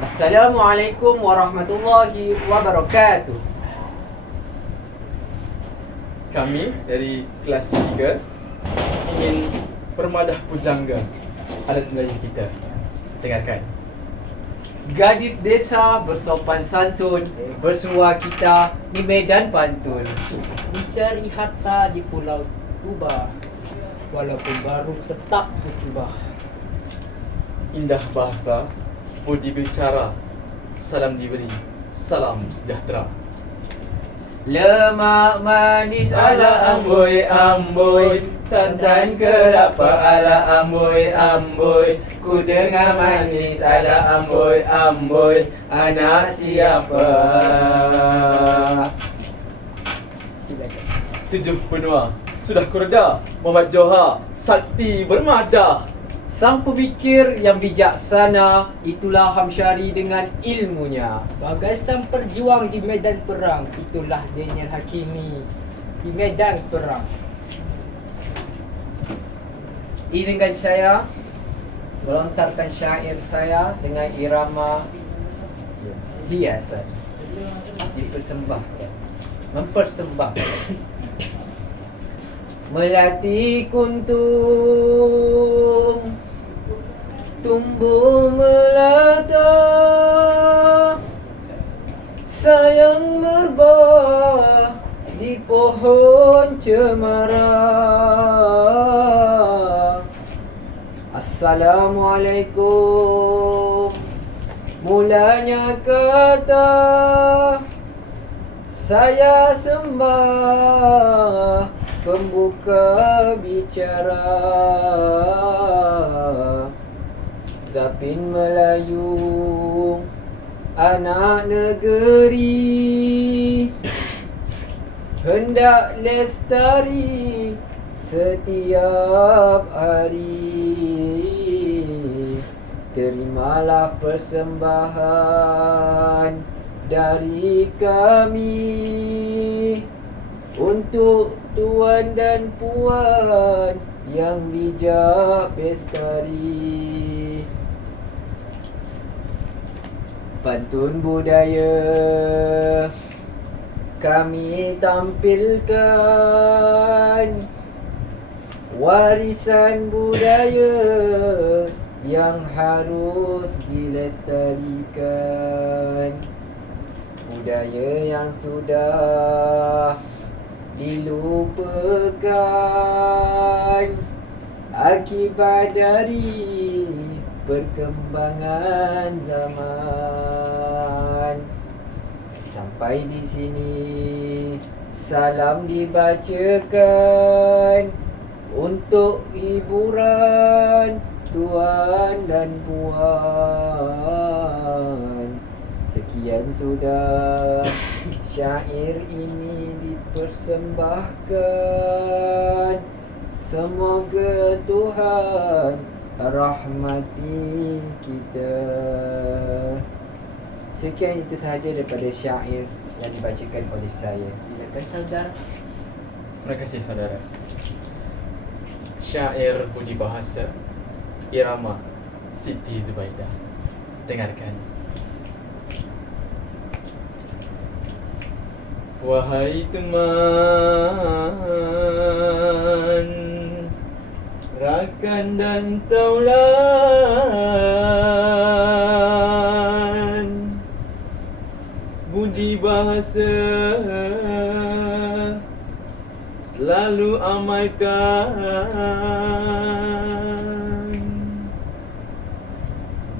Assalamualaikum warahmatullahi wabarakatuh. Kami dari kelas 3 ingin bermadah pujangga adat Melayu kita. Dengarkan. Gadis desa bersopan santun, bersua kita di medan pantun. Mencari harta di Pulau Tuba, walaupun baru tetap berubah. Indah bahasa, budi bicara, salam diberi, salam sejahtera. Lemak manis ala amboi amboi, santan kelapa ala amboi amboi. Ku dengar manis ala amboi amboi, anak siapa? Silakan. 7 benua sudah kureda, Muhammad Johar sakti bermada. Sang pemikir yang bijaksana, itulah Hamsyari dengan ilmunya. Bagai sang perjuang di medan perang, itulah Daniel Hakimi di medan perang. Izinkan saya melontarkan syair saya dengan irama hiasan. Dipersembahkan, mempersembahkan. Melati kuntum tumbuh melata, sayang merbah di pohon cemara. Assalamualaikum, mulanya kata saya sembah pembuka bicara. Zapin Melayu, anak negeri, hendak lestari setiap hari. Terimalah persembahan dari kami untuk tuan dan puan yang bijak bestari. Pantun budaya kami tampilkan, warisan budaya yang harus dilestarikan. Budaya yang sudah dilupakan akibat dari perkembangan zaman. Sampai di sini salam dibacakan untuk hiburan tuan dan puan. Sekian sudah syair ini dipersembahkan. Semoga Tuhan rahmati kita. Sekian itu sahaja daripada syair yang dibacakan oleh saya. Silakan saudara. Terima kasih saudara. Syair budi bahasa, irama Siti Zubaidah. Dengarkan. Wahai teman, rakan dan taulan, budi bahasa selalu amalkan.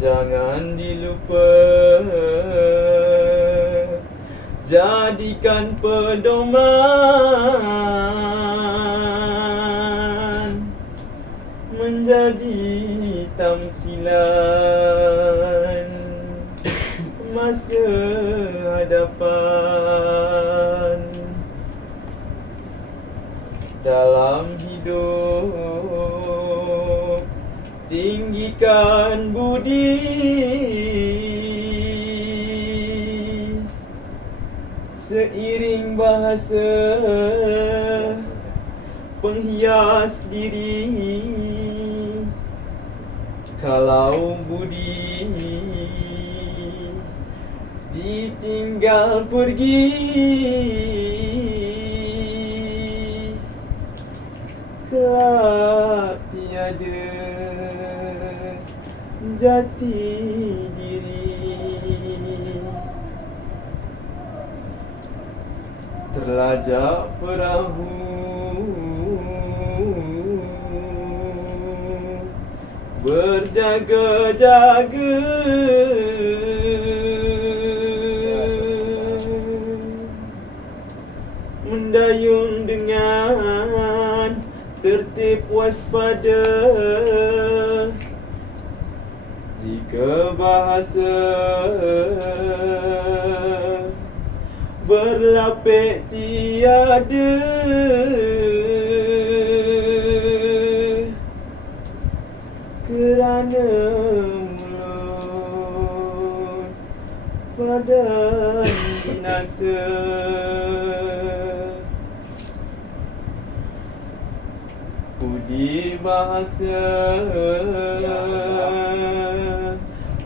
Jangan dilupa, jadikan pedoman, menjadi tamsilan masa hadapan. Dalam hidup tinggikan budi, seiring bahasa penghias diri. Kalau budi ditinggal pergi, kelak tiada jati diri. Terlajak perahu berjaga-jaga, mendayung dengan tertib waspada. Jika bahasa berlapik tiada, kerana mulut badan binasa. Budi bahasa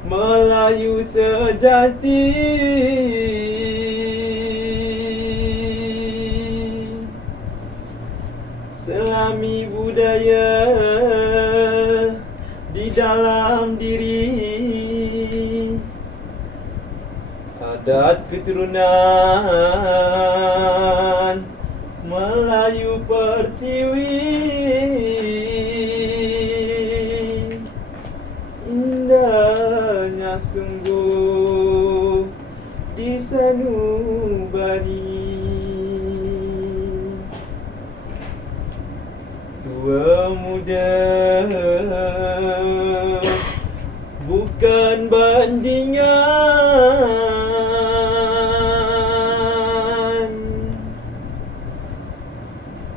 Melayu sejati, selami budaya di dalam diri. Adat keturunan Melayu Pertiwi, indahnya sungguh di sanubari. Tua muda bukan bandingan,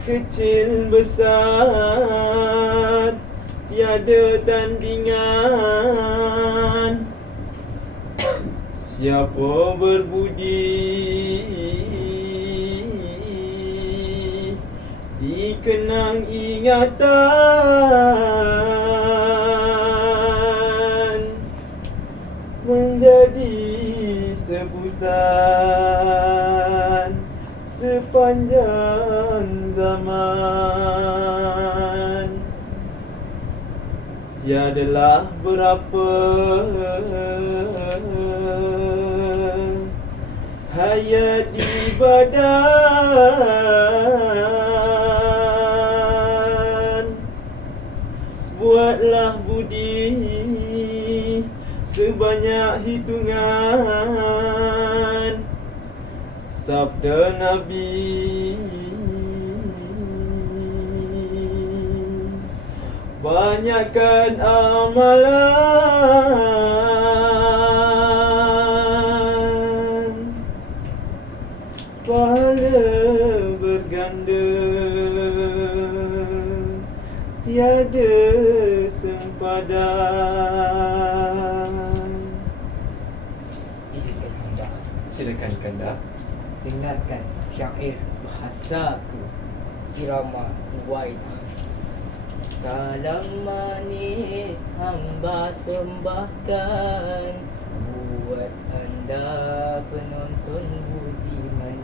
kecil besar tiada tandingan. Siapa berbudi dikenang ingatan, menjadi sebutan sepanjang zaman. Tiadalah berapa hayat di badan. Buatlah budi sebanyak hitungan sabda Nabi. Banyakkan amalan, pahala berganda, tiada sempadan. Izinkan anda Silakan Kanda. dengarkan syair bahasaku, irama Suwaidah. Salam manis hamba sembahkan buat anda penonton budiman.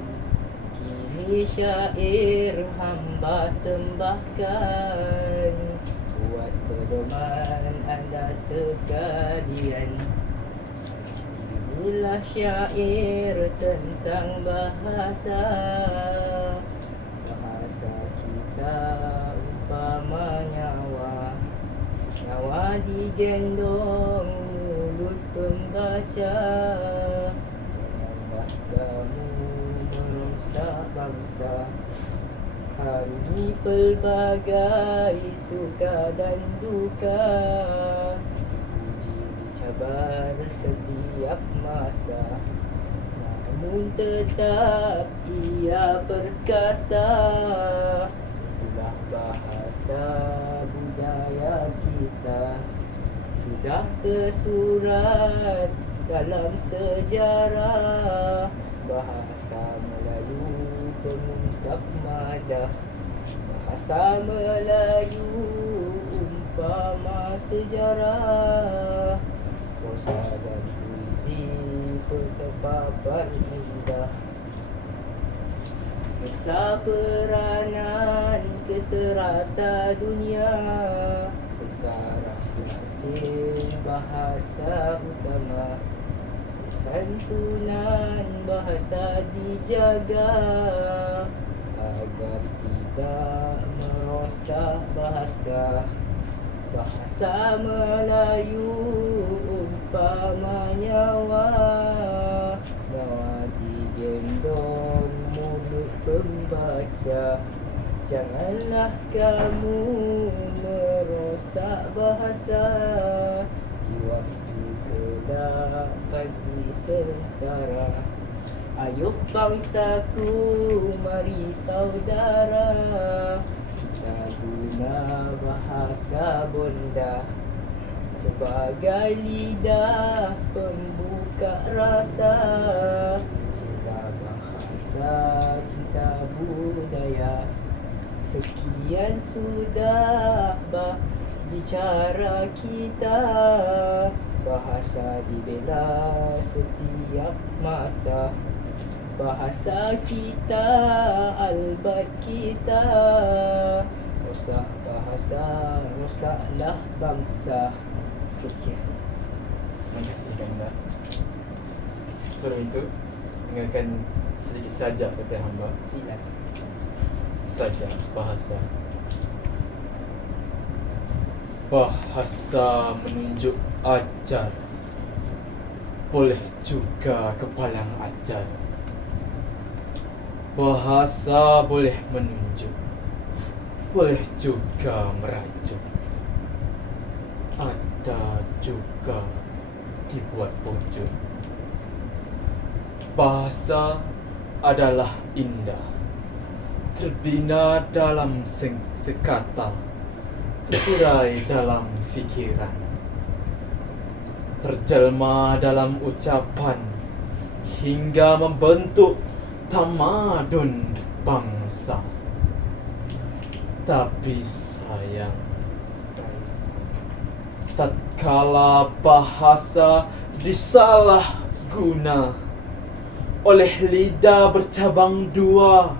Kini syair hamba sembahkan buat pedoman anda sekalian. Inilah syair tentang bahasa, bahasa kita umpama nyawa. Nyawa digendong mulut pembaca, janganlah kamu merosak bangsa. Harungi pelbagai suka dan duka, diuji dicabar setiap masa, namun tetap ia perkasa. Itulah bahasa budaya kita, sudah tersurat dalam sejarah. Bahasa Melayu pengungkap madah, bahasa Melayu umpama sejarah, prosa dan puisi berterpapar indah. Masa peranan ke serata dunia, sekarang Latin bahasa utama. Santunan bahasa dijaga agar tidak merosak bahasa. Bahasa Melayu umpama nyawa, nyawa digendong mulut pembaca. Janganlah kamu merosak bahasa, di waktu kelak pasti sengsara. Ayuh bangsaku, mari saudara, kita guna bahasa bonda sebagai lidah pembuka rasa. Cinta bahasa, cinta budaya. Sekian sudah bicara kita, bahasa dibela setiap masa. Bahasa kita, albat kita. Rosak bahasa, rosaklah bangsa. Sekian. Terima kasih Ganda. Sebelum itu, dengarkan sedikit sajak daripada hamba. Silakan. Sajak bahasa. Bahasa menunjuk ajar, boleh juga kepalang ajar. Bahasa boleh menunjuk, boleh juga merajuk. Ada juga dibuat pujuk. Bahasa adalah indah, terbina dalam sekata, terurai dalam fikiran, terjelma dalam ucapan, hingga membentuk tamadun bangsa. Tapi sayang, tatkala bahasa disalah guna oleh lidah bercabang dua,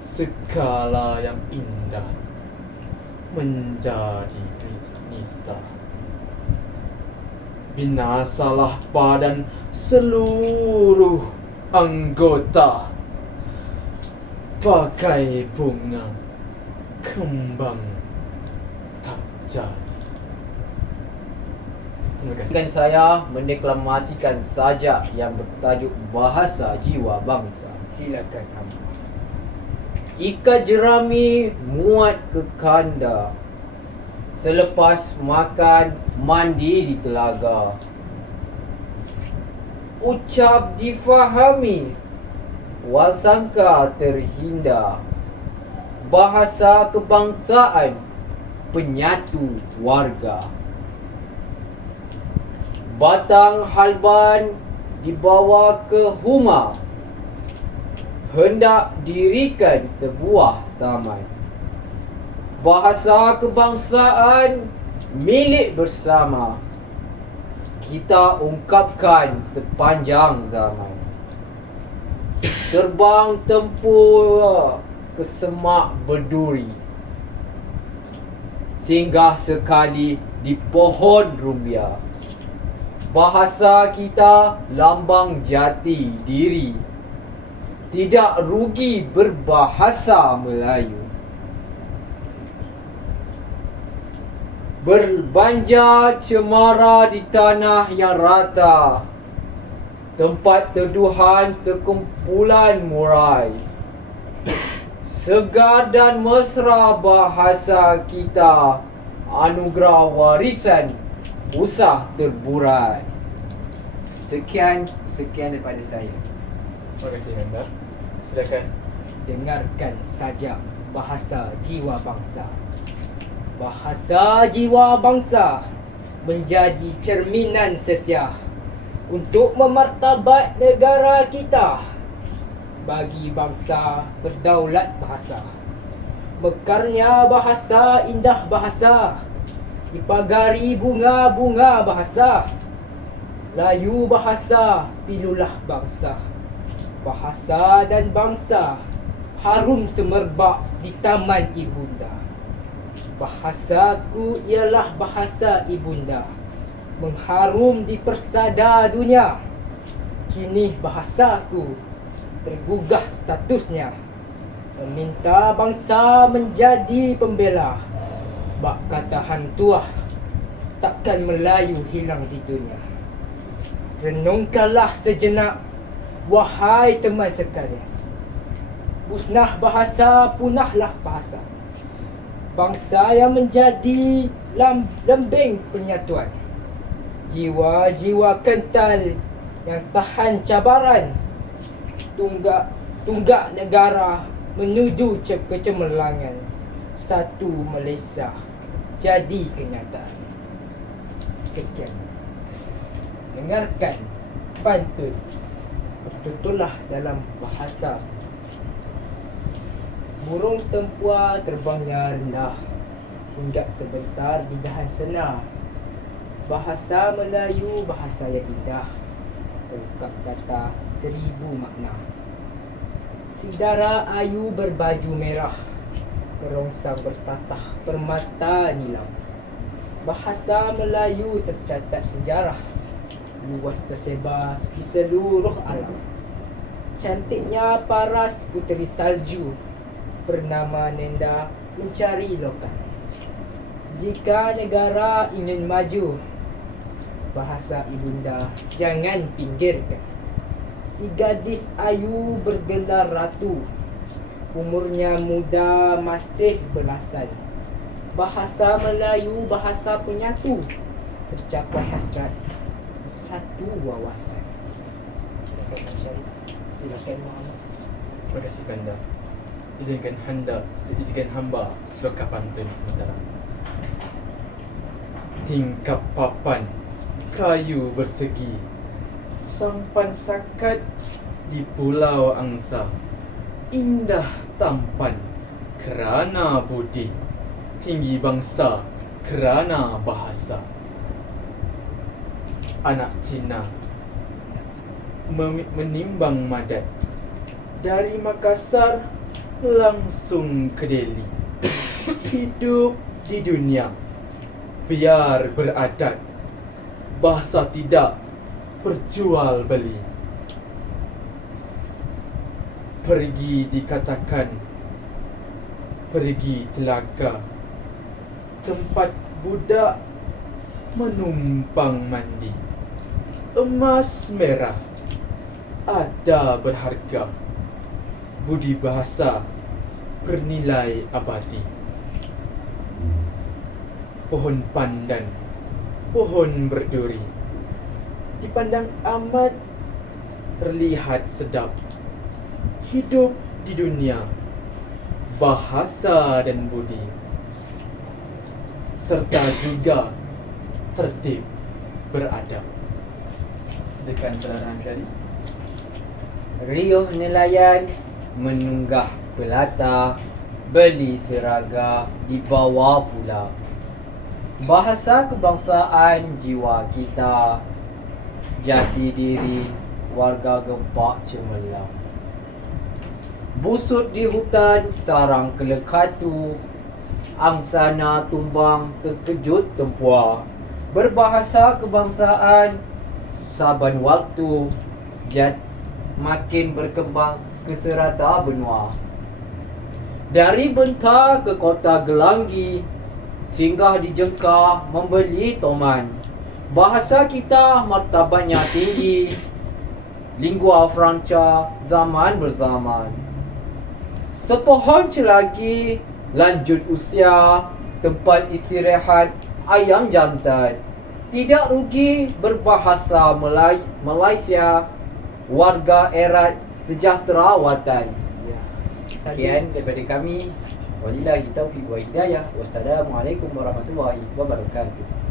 segala yang indah menjadi nista. Binasalah badan seluruh anggota, bagai bunga kembang tak jadi. Terima kasih. Dengan saya mendeklamasikan sajak yang bertajuk Bahasa Jiwa Bangsa. Silakan hamba. Ikat jerami muat ke kanda, selepas makan mandi di telaga. Ucap difahami, wasangka terhindar. Bahasa kebangsaan, penyatu warga. Batang halban dibawa ke Huma, hendak dirikan sebuah taman. Bahasa kebangsaan milik bersama, kita ungkapkan sepanjang zaman. Terbang tempur ke semak berduri, singgah sekali di pohon rumbia. Bahasa kita lambang jati diri, tidak rugi berbahasa Melayu. Berbanja cemara di tanah yang rata, tempat teduhan sekumpulan murai. Segar dan mesra bahasa kita, anugerah warisan usah terburai. Sekian daripada saya. Terima kasih Ganda. Silakan. Dengarkan saja bahasa jiwa bangsa. Bahasa jiwa bangsa menjadi cerminan setia untuk memartabat negara kita. Bagi bangsa berdaulat bahasa, mekarnya bahasa, indah bahasa, dipagari bunga-bunga bahasa. Layu bahasa, pilulah bangsa. Bahasa dan bangsa harum semerbak di taman ibunda. Bahasaku ialah bahasa ibunda, mengharum di persada dunia. Kini bahasaku tergugah statusnya, meminta bangsa menjadi pembela. Bak kata hang tuah, takkan Melayu hilang di dunia. Renungkanlah sejenak, wahai teman sekalian. Musnah bahasa, punahlah bahasa. Bangsa yang menjadi lembing penyatuan. Jiwa-jiwa kental yang tahan cabaran. Tunggak negara menuju kecemerlangan. Satu Malaysia jadi kenyataan. Sekian. Dengarkan pantun. Bertuturlah dalam bahasa. Burung tempua terbangnya rendah, hinggap sebentar di dahan senar. Bahasa Melayu bahasa yang indah, terungkap kata 1000 makna. Si dara ayu berbaju merah, kerongsang bertatah permata nilam. Bahasa Melayu tercatat sejarah, luas tersebar di seluruh alam. Cantiknya paras puteri salju, bernama Nenda mencari lokan. Jika negara ingin maju, bahasa ibunda jangan pinggirkan. Si gadis ayu bergelar ratu, umurnya muda masih belasan. Bahasa Melayu bahasa penyatu, tercapai hasrat satu wawasan. Silakan Syarif. Silakan Muhammad. Terima kasih Kanda. Izinkan hamba seloka pantun sementara. Tingkap papan kayu bersegi, sampan sakat di pulau angsa. Indah tampan kerana budi, tinggi bangsa kerana bahasa. Anak Cina menimbang madat dari Makassar langsung ke Delhi. Hidup di dunia biar beradat, bahasa tidak perjual beli. Pergi dikatakan pergi telaga, tempat budak menumpang mandi. Emas merah ada berharga, budi bahasa bernilai abadi. Pohon pandan, pohon berduri, dipandang amat terlihat sedap. Hidup di dunia, bahasa dan budi, serta juga tertib beradab. Sedekan saudara sekali. Riuh nelayan menunggah pelata, beli seraga dibawa pula. Bahasa kebangsaan jiwa kita, jati diri warga gempak cemerlang. Busut di hutan sarang kelekatu, angsana tumbang terkejut tempua. Berbahasa kebangsaan saban waktu, makin berkembang ke serata benua. Dari Bentah ke kota Gelanggi, singgah di Jengkah membeli toman. Bahasa kita martabatnya tinggi, lingua franca zaman berzaman. Sepohon celagi lanjut usia, tempat istirahat ayam jantan. Tidak rugi berbahasa Malaysia, warga erat sejahtera watan. Sekian daripada kami. Wabillahi taufiq wa hidayah. Wassalamualaikum warahmatullahi wabarakatuh.